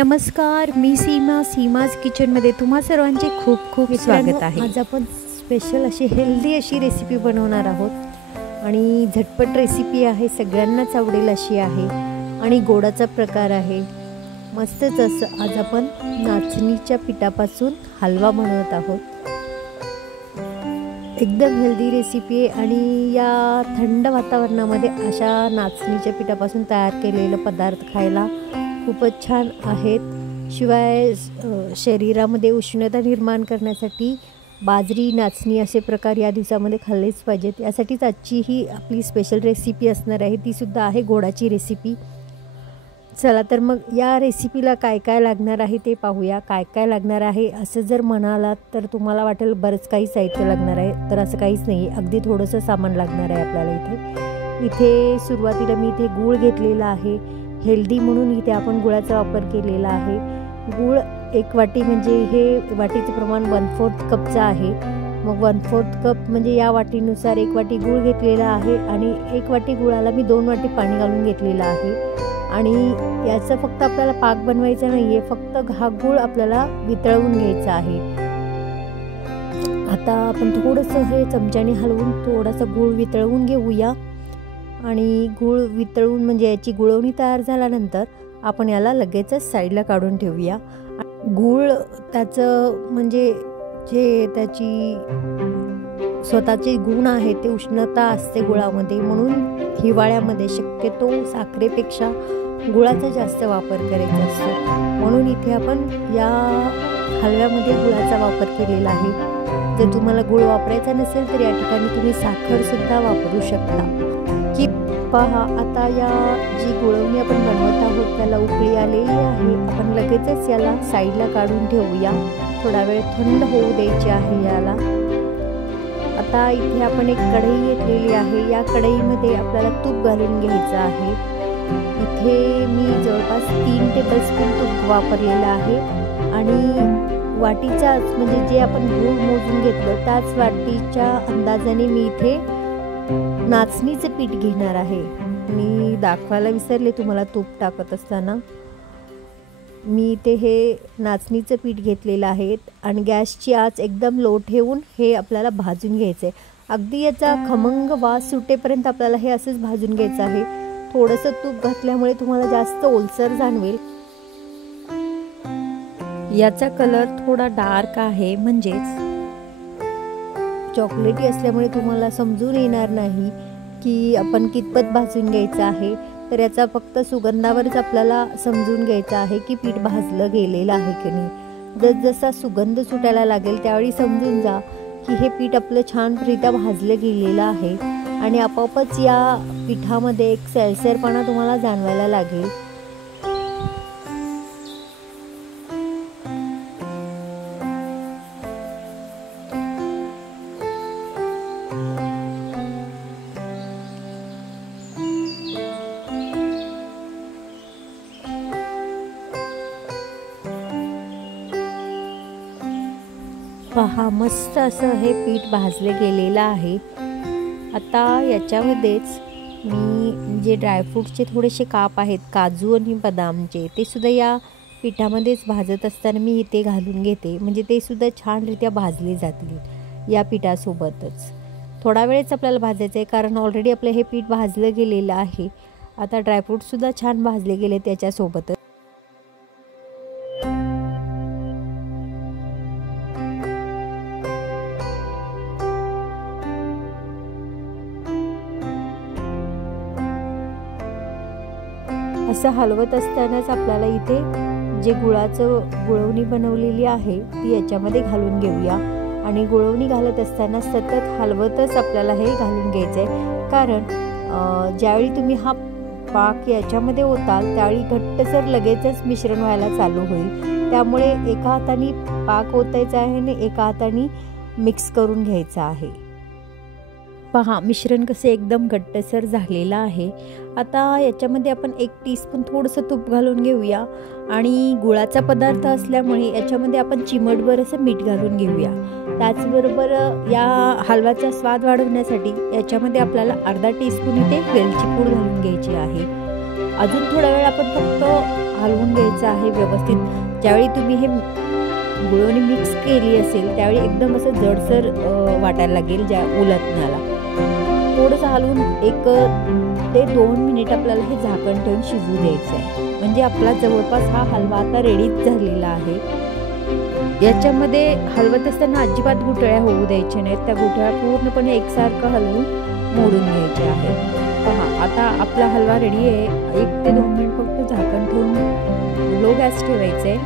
नमस्कार, मी सीमाज किचनमध्ये तुम्हा सर्वांचे खूप खूप स्वागत आहे। आज आपण स्पेशल अशी हेल्दी अशी रेसिपी बनवणार आहोत आणि झटपट रेसिपी आहे, सगळ्यांनाच आवडेल अशी आहे आणि गोडाचा प्रकार आहे। मस्तच असं आज आपण नाचणीच्या पिठापासून हलवा बनवत आहोत। एकदम हेल्दी रेसिपी आहे आणि या थंड वातावरणामध्ये अशा नाचणीच्या पिठापासून तयार केलेले पदार्थ खायला खूपच छान आहेत। शिवाय शरीरामध्ये उष्णता निर्माण करण्यासाठी बाजरी, नाचणी असे प्रकार या दिवसामध्ये खाल्लेच पाहिजेत। यासाठीच आजची ही आपली स्पेशल रेसिपी असणार आहे, ती सुद्धा आहे गोडाची रेसिपी। चला तर मग या रेसिपीला काय काय लागणार आहे ते पाहूया। काय काय लागणार आहे असं जर म्हणालात तर तुम्हाला वाटेल बरंच काही साहित्य लागणार आहे, तर असं काहीच नाही, अगदी थोडंसं सामान लागणार आहे आपल्याला। इथे सुरुवातीला मी इथे गूळ घेतलेला आहे, हेल्दी म्हणून इथे आपण गुळाचा वापर केलेला आहे। गूळ 1 वाटी म्हणजे हे वाटीचं प्रमाण 1/4 कपचं आहे। मग 1/4 कप म्हणजे या वाटीनुसार 1 वाटी गूळ घेतलेला आहे आणि 1 वाटी गुळाला मी 2 वाटी पाणी घालून घेतलेलं आहे। आणि याचा फक्त आपल्याला पाक बनवायचा नाही आहे, फक्त हा गूळ आपल्याला वितळवून घ्यायचा आहे। आता आपण थोडंसं हे चमच्याने हलवून थोडासा गूळ वितळवून घेऊया आणि गूळ वितळून म्हणजे याची गुळवणी तयार झाल्यानंतर आपण याला लगेचच साईडला काढून ठेवूया। गूळ त्याचं म्हणजे जे त्याची स्वतःचे गुण आहे ते उष्णता असते गुळामध्ये, म्हणून हिवाळ्यामध्ये शक्यतो साखरेपेक्षा गुळाचा जास्त वापर करायचा असतो, म्हणून इथे आपण या हलव्यामध्ये गुळाचा वापर केलेला आहे। जर तुम्हाला गुळ वापरायचा नसेल तर या ठिकाणी तुम्ही साखर सुद्धा वापरू शकता। की पहा, आता या जी गुळवणी आपण बनवत आहोत त्याला उकळी आलेली आहे, आपण लगेचच याला साईडला काढून ठेवूया, थोडा वेळ थंड होऊ द्यायची आहे याला। आता इथे आपण एक कढई घेतलेली आहे, या कढईमध्ये आपल्याला तूप घालून घ्यायचं आहे। इथे मी जवळपास 3 टेबलस्पून तूप वापरलेलं आहे आणि वाटीचाच म्हणजे जे आपण गूळ मोजून घेतलं त्याच वाटीच्या अंदाजाने मी इथे नाचणीचं पीठ घेणार आहे। मी दाखवायला विसरले तुम्हाला तूप टाकत असताना। मी इथे हे नाचणीचं पीठ घेतलेलं आहे आणि गॅसची आच एकदम लो ठेवून हे आपल्याला भाजून घ्यायचं आहे। अगदी याचा खमंग वास सुटेपर्यंत आपल्याला हे असंच भाजून घ्यायचं आहे। थोडंसं तूप घातल्यामुळे तुम्हाला जास्त ओलसर जाणवेल। याचा कलर थोडा डार्क आहे, म्हणजेच चॉकलेटी असल्यामुळे तुम्हाला समजून येणार नाही की आपण कितपत भाजून घ्यायचं आहे, तर याचा फक्त सुगंधावरच आपल्याला समजून घ्यायचं आहे की पीठ भाजलं गेलेलं आहे की नाही। जसा सुगंध सुटायला लागेल त्यावेळी समजून जा की हे पीठ आपलं छानरित्या भाजलं गेलेलं आहे आणि आपोआपच या पिठामध्ये एक सैलसरपणा तुम्हाला जाणवायला लागेल। पहा, मस्त असं हे पीठ भाजले गेलेलं आहे। आता याच्यामध्येच मी जे ड्रायफ्रूटचे थोडेसे काप आहेत, काजू आणि बदामचे, ते सुद्धा या पिठामध्येच भाजत असताना मी इथे घालून घेते, म्हणजे ते सुद्धा छानरित्या भाजले जातील या पिठासोबतच। थोडा वेळच आपल्याला भाजायचं आहे कारण ऑलरेडी आपलं हे पीठ भाजलं गेलेलं आहे। आता ड्रायफ्रूटसुद्धा छान भाजले गेले त्याच्यासोबतच। असं हलवत असतानाच आपल्याला इथे जे गुळवणी बनवलेली आहे ती याच्यामध्ये घालून घेऊया आणि गुळवणी घालत असताना सतत हलवतच आपल्याला हे घालून घ्यायचं आहे, कारण ज्यावेळी तुम्ही हा पाक याच्यामध्ये ओताल त्यावेळी घट्टसर लगेचच मिश्रण व्हायला चालू होईल, त्यामुळे एका हाताने पाक ओतायचा आहे आणि एका हाताने मिक्स करून घ्यायचं आहे। पहा, मिश्रण कसं एकदम घट्टसर झालेलं आहे। आता याच्यामध्ये आपण 1 टीस्पून थोडंसं तूप घालून घेऊया आणि गुळाचा पदार्थ असल्यामुळे याच्यामध्ये आपण चिमटभर असं मीठ घालून घेऊया। त्याचबरोबर या हलव्याचा स्वाद वाढवण्यासाठी याच्यामध्ये आपल्याला अर्धा टीस्पून इथे वेलची पूड घालून घ्यायची आहे। अजून थोडा वेळ आपण फक्त हलवून घ्यायचं आहे व्यवस्थित। ज्यावेळी तुम्ही हे गुळवणी मिक्स केली असेल त्यावेळी एकदम असं जडसर वाटायला लागेल ज्या उलटण्याला। थोडंसं हलवून 1 ते 2 मिनिट आपल्याला हे झाकण ठेवून शिजू द्यायचं आहे। म्हणजे आपला जवळपास हा हलवा आता रेडीच झालेला आहे। याच्यामध्ये हलवत असताना अजिबात गुठळ्या होऊ द्यायच्या नाहीत, त्या गुठळ्या पूर्णपणे एकसारखं हलवून मोडून घ्यायचे आहे। पहा आता आपला हलवा रेडी आहे। 1 ते 2 मिनिट फक्त झाकण ठेवून लो गॅस ठेवायचे।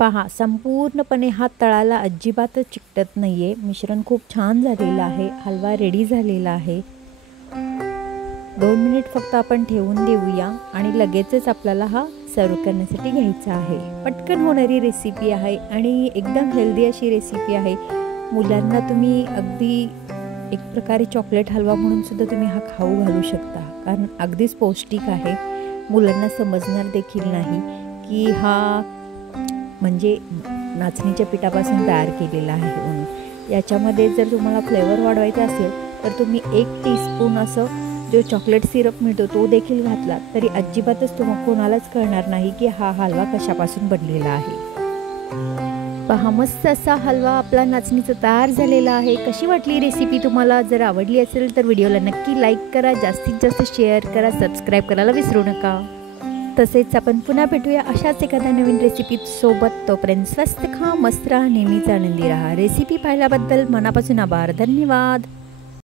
पहा संपूर्णपणे हा तळाला अजिबातच चिकटत नाहीये। मिश्रण खूप छान झालेलं आहे, हलवा रेडी झालेला आहे। 2 मिनिट फक्त आपण ठेवून देऊया आणि लगेचच आपल्याला हा सर्व करण्यासाठी घ्यायचा आहे। पटकन होणारी रेसिपी आहे आणि एकदम हेल्दी अशी रेसिपी आहे। मुलांना तुम्ही अगदी एक प्रकारे चॉकलेट हलवा म्हणून सुद्धा तुम्ही हा खाऊ घालू शकता, कारण अगदीच पौष्टिक आहे। मुलांना समजणार देखील नाही की हा म्हणजे नाचणीच्या पिठापासून तयार केलेला आहे म्हणून। याच्यामध्ये जर तुम्हाला फ्लेवर वाढवायचा असेल तर तुम्ही 1 टीस्पून असं जो चॉकलेट सिरप मिळतो तो देखील घातला तरी अजिबातच तुम्हाला कोणालाच कळणार नाही की हा हलवा कशापासून बनलेला आहे। पहा मस्त असा हलवा आपला नाचणीचा तयार झालेला आहे। कशी वाटली रेसिपी तुम्हाला? जर आवडली असेल तर व्हिडिओला नक्की लाईक करा, जास्तीत जास्त शेअर करा, सबस्क्राईब करायला विसरू नका। तसेच आपण पुन्हा भेटूया अशाच एखाद्या नवीन रेसिपी सोबत। तोपर्यंत स्वस्त खा, मस्त राहा, नेहमीच आनंदी राहा। रेसिपी पाहिल्याबद्दल मनापासून आभार, धन्यवाद।